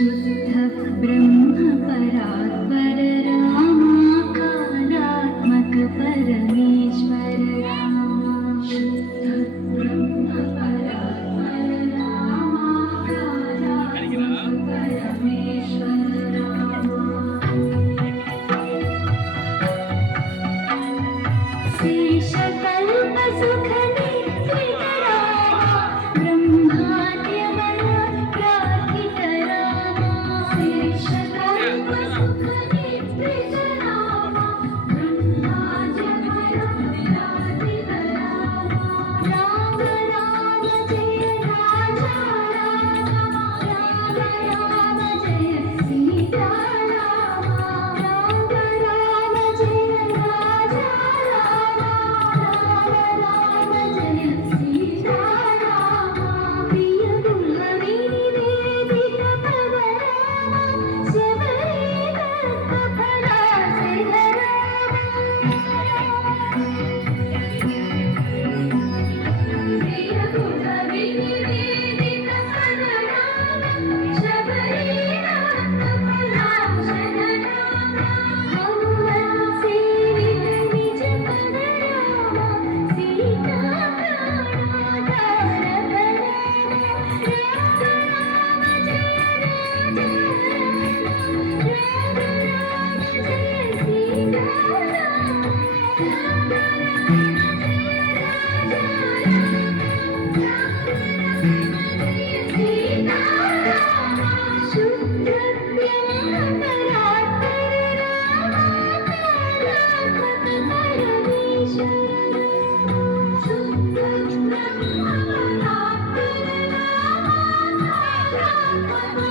शुद्ध ब्रह्म परात्पर रामा कालात्मक परमेश्वर रामा शुद्ध ब्रह्म परात्पर रामा कालात्मक परमेश्वर रामा शेषकल्प सुख निद्रित रामा ब्रह्माद्यमय प्रार्थित रामा शेषकल्प सुख निद्रित रामा ब्रह्माद्यमय प्रार्थित रामा राम राम जय राजा रामा राम राम जय सीता रामा राम राम जय राजा रामा राम जय सीता रामा प्रिय दुल्हनी निवेदित भव रामा शबरी दत्त फला से प्रिय दुल्हनी निवेदित फल रामा शबरी दत्त फला से हनुमत सेवित निज पद रामा सीता प्राणाधार राम राम जय राजा राम राम जय सीता शुद्ध ब्रह्म परात्पर रामा कालात्मक परमेश्वर शुद्ध ब्रह्म परात्पर रामा कालात्मक